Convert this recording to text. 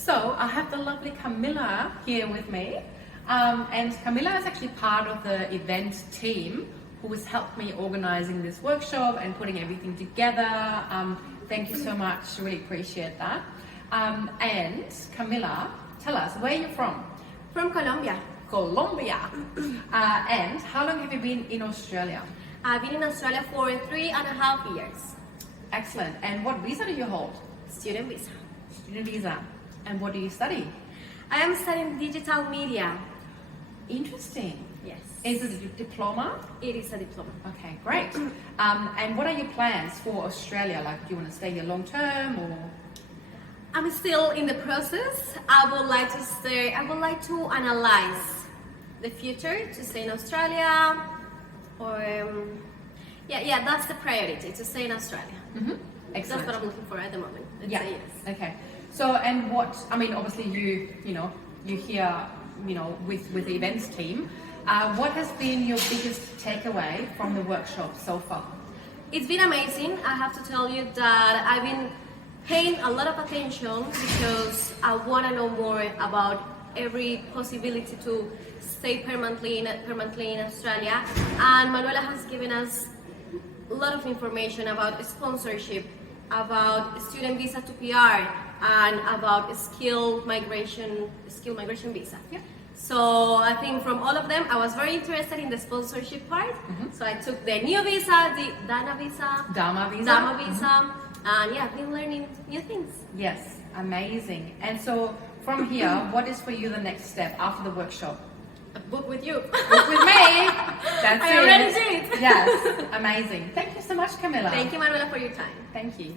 So I have the lovely Camila here with me, and Camila is actually part of the event team who has helped me organizing this workshop and putting everything together. Thank you so much, really appreciate that. And Camila, tell us, where are you from? From Colombia. Colombia. And how long have you been in Australia? I've been in Australia for 3.5 years. Excellent. And what visa do you hold? Student visa. Student visa. And what do you study? I am studying digital media. Interesting. Yes. Is it a diploma? It is a diploma. Okay, great. And what are your plans for Australia? Like, do you want to stay here long term or? I'm still in the process. I would like to analyze the future to stay in Australia, or yeah, that's the priority, to stay in Australia. Mm-hmm. Excellent. That's what I'm looking for at the moment. Let's Yeah. say yes. Okay. So, and what? I mean, obviously, you here, with the events team. What has been your biggest takeaway from the workshop so far? It's been amazing. I have to tell you that I've been paying a lot of attention because I want to know more about every possibility to stay permanently in Australia. And Manuela has given us a lot of information about sponsorship, about student visa to PR, and about skill migration visa. Yeah. So I think from all of them, I was very interested in the sponsorship part. Mm-hmm. So I took the new visa, the Dama visa, and yeah, I've been learning new things. Yes, amazing. And so from here, what is for you the next step after the workshop? A book with you. Book with me. That's I it. already did. Yes, amazing. Thank you so much, Camila. Thank you, Manuela, for your time. Thank you.